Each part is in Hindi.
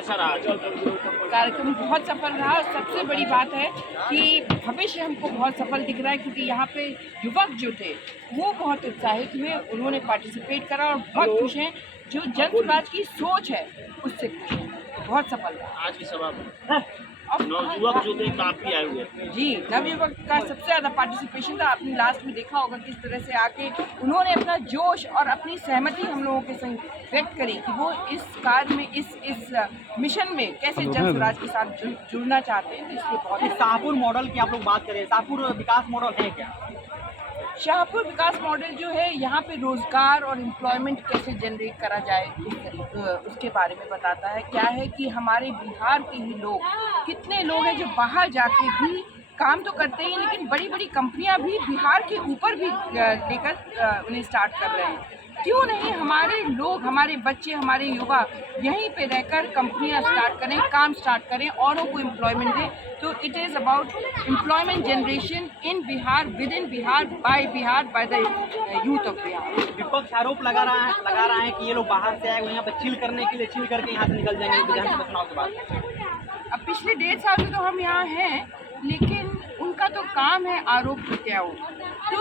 कैसा रहा? कार्यक्रम बहुत सफल रहा और सबसे बड़ी बात है कि भविष्य हमको बहुत सफल दिख रहा है, क्योंकि यहाँ पे युवक जो थे वो बहुत उत्साहित हुए, उन्होंने पार्टिसिपेट करा और बहुत खुश हैं। जो जन स्वराज की सोच है उससे खुश हैं, बहुत सफल रहा। आज की सभा में नवयुवक जो थे काफी आए हुए थे। जी, नवयुवक का सबसे ज़्यादा पार्टिसिपेशन था। आपने लास्ट में देखा होगा किस तरह से आके उन्होंने अपना जोश और अपनी सहमति हम लोगों के संग व्यक्त करी कि वो इस कार्य में इस मिशन में कैसे जन स्वराज के साथ जुड़ना चाहते हैं। इसलिए बहुत शाहपुर मॉडल की आप लोग बात करें, शाहपुर विकास मॉडल है क्या? शाहपुर विकास मॉडल जो है, यहाँ पे रोजगार और एम्प्लॉयमेंट कैसे जनरेट करा जाए उसके बारे में बताता है। क्या है कि हमारे बिहार के ही लोग, कितने लोग हैं जो बाहर जाके भी काम तो करते ही, लेकिन बड़ी बड़ी कंपनियां भी बिहार के ऊपर भी लेकर उन्हें स्टार्ट कर रहे हैं। क्यों नहीं हमारे लोग, हमारे बच्चे, हमारे युवा यहीं पे रहकर कंपनियां स्टार्ट करें, काम स्टार्ट करें, औरों को एम्प्लॉयमेंट दें। तो it is about employment generation in Bihar, with in Bihar, by the youth of Bihar. विपक्ष आरोप लगा रहा है कि ये लोग बाहर से आए हुए यहाँ पे चिल करने के लिए, चिल करके यहाँ से निकल जाएंगे विधानसभा चुनाव के बाद। अब पिछले 1.5 साल से तो हम यहाँ हैं, लेकिन उनका तो काम है आरोप प्रत्यारोप। तो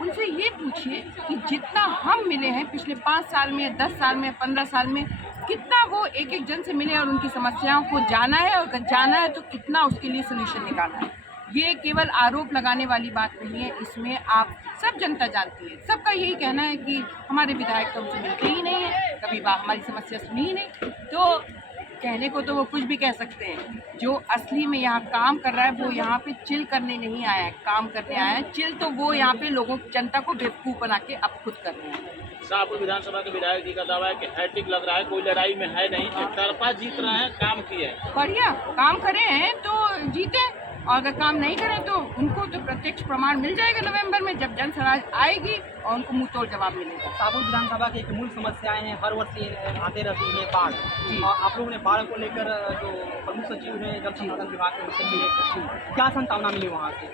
उनसे ये पूछिए कि जितना हम मिले हैं पिछले 5 साल में, 10 साल में, 15 साल में, कितना वो एक एक जन से मिले और उनकी समस्याओं को जाना है, और अगर जाना है तो कितना उसके लिए सोल्यूशन निकालना है। ये केवल आरोप लगाने वाली बात नहीं है, इसमें आप सब जनता जानती है। सबका यही कहना है कि हमारे विधायक तो हमसे मिलते ही नहीं है, कभी हमारी समस्या सुनी ही नहीं। तो कहने को तो वो कुछ भी कह सकते हैं, जो असली में यहाँ काम कर रहा है वो यहाँ पे चिल करने नहीं आया है, काम करने आया है। चिल तो वो यहाँ पे लोगों, जनता को बेवकूफ़ बना के अब खुद कर रहे हैं। शाहपुर विधानसभा के विधायक जी का दावा है कि हैट्रिक लग रहा है, कोई लड़ाई में है नहीं, एक तरफा जीत रहे हैं, काम किए हैं। बढ़िया काम करें हैं तो जीते, और अगर काम नहीं करें तो उनको तो प्रत्यक्ष प्रमाण मिल जाएगा नवंबर में, जब जन स्वराज आएगी और उनको मुंह तोड़ जवाब मिलेगा। शाहपुर विधानसभा की एक मूल समस्याएं हैं, हर वर्ष ये आते रहती है बाढ़ जी। और आप लोगों ने बाढ़ को लेकर जो प्रमुख सचिव हैं जल संसाधन विभाग के, उनसे मिले, क्या संभावना मिली वहाँ से?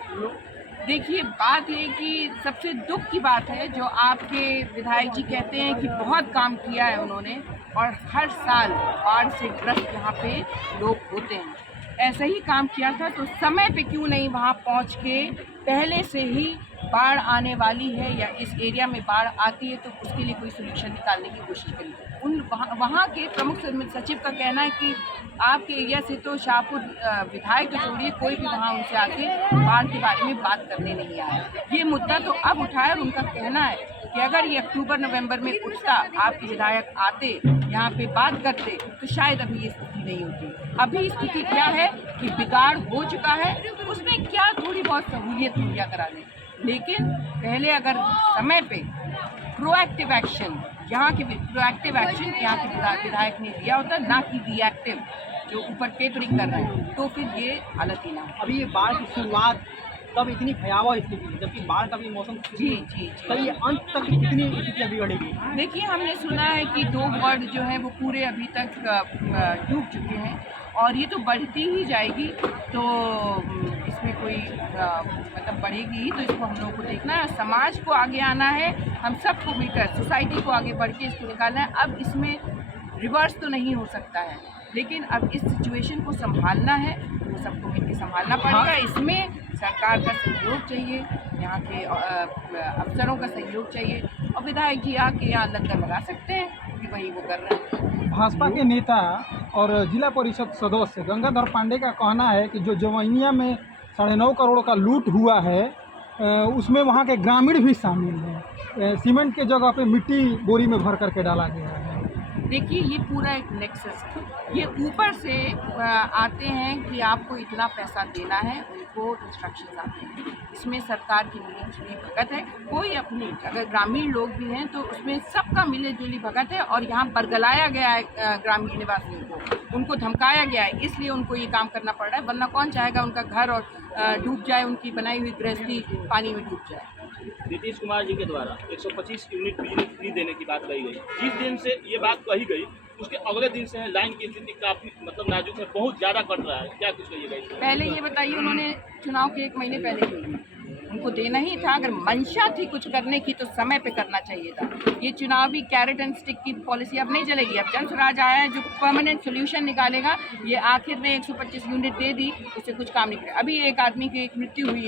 देखिए, बात ये कि सबसे दुख की बात है, जो आपके विधायक जी कहते हैं कि बहुत काम किया है उन्होंने, और हर साल बाढ़ से ग्रस्त यहाँ पे लोग होते हैं। ऐसा ही काम किया था तो समय पे क्यों नहीं वहाँ पहुँच के पहले से ही बाढ़ आने वाली है या इस एरिया में बाढ़ आती है तो उसके लिए कोई सोल्यूशन निकालने की कोशिश करी। वहाँ के प्रमुख सचिव का कहना है कि आपके एरिया से तो शाहपुर विधायक तो छोड़िए, कोई भी वहाँ उनसे आके बाढ़ के बारे में बात करने नहीं आया। ये मुद्दा तो अब उठाया, और उनका कहना है कि अगर ये अक्टूबर नवंबर में उठता, आपके विधायक आते यहाँ पे बात करते, तो शायद अभी ये स्थिति नहीं होती। अभी स्थिति क्या है कि बिगाड़ हो चुका है, उसमें क्या थोड़ी बहुत सहूलियत मुहैया करा दें, लेकिन पहले अगर समय पे प्रोएक्टिव एक्शन, यहाँ के प्रोएक्टिव एक्शन यहाँ के विधायक ने लिया होता, ना कि रिएक्टिव जो ऊपर पेपरिंग कर रहे हैं, तो फिर ये हालत ही ना हो। अभी ये बाढ़ की शुरुआत तब इतनी भयावह स्थिति, जबकि बाढ़ का भी मौसम जी, तो ये अंत तक कितनी स्थिति अभी बढ़ेगी? देखिए, हमने सुना है कि 2 वार्ड जो है वो पूरे अभी तक डूब चुके हैं, और ये तो बढ़ती ही जाएगी। तो इसमें कोई मतलब बढ़ेगी ही, तो इसको हम लोगों को देखना है, समाज को आगे आना है, हम सबको मिलकर सोसाइटी को आगे बढ़ के इसको निकालना है। अब इसमें रिवर्स तो नहीं हो सकता है, लेकिन अब इस सिचुएशन को संभालना है, वो सबको मिलकर संभालना पड़ेगा। इसमें सरकार का सहयोग चाहिए, यहाँ के अफसरों का सहयोग चाहिए, और विधायक जी आके यहाँ लंगर लगा सकते हैं, क्योंकि वही वो कर रहे हैं। भाजपा के नेता और जिला परिषद सदस्य गंगाधर पांडे का कहना है कि जो जवैनिया में 9.5 करोड़ का लूट हुआ है, उसमें वहाँ के ग्रामीण भी शामिल हैं। सीमेंट के जगह पे मिट्टी बोरी में भर करके डाला गया है। देखिए, ये पूरा एक नेक्सस है, ये ऊपर से आते हैं कि आपको इतना पैसा देना है, उनको इंस्ट्रक्शंस आते हैं। इसमें सरकार की मिली भगत है, कोई अपनी, अगर ग्रामीण लोग भी हैं तो उसमें सबका मिली जुली भगत है, और यहाँ बरगलाया गया है ग्रामीण निवासियों को, उनको धमकाया गया है, इसलिए उनको ये काम करना पड़ रहा है। वरना कौन चाहेगा उनका घर और डूब जाए, उनकी बनाई हुई गृहस्थी पानी में डूब जाए। नीतीश कुमार जी के द्वारा 125 यूनिट बिजली फ्री देने की बात कही गई। जिस दिन से ये बात कही गई उसके अगले दिन से लाइन की स्थिति काफी नाजुक है, बहुत ज़्यादा कट रहा है, क्या कुछ कहिएगा? पहले ये बताइए, उन्होंने चुनाव के 1 महीने पहले की उनको देना ही था। अगर मंशा थी कुछ करने की तो समय पे करना चाहिए था। ये चुनावी कैरेट एंड स्टिक की पॉलिसी अब नहीं चलेगी। अब जन स्वराज आया है जो परमानेंट सोल्यूशन निकालेगा। ये आखिर में 125 यूनिट दे दी, उससे कुछ काम नहीं करेगा। अभी एक आदमी की एक मृत्यु हुई।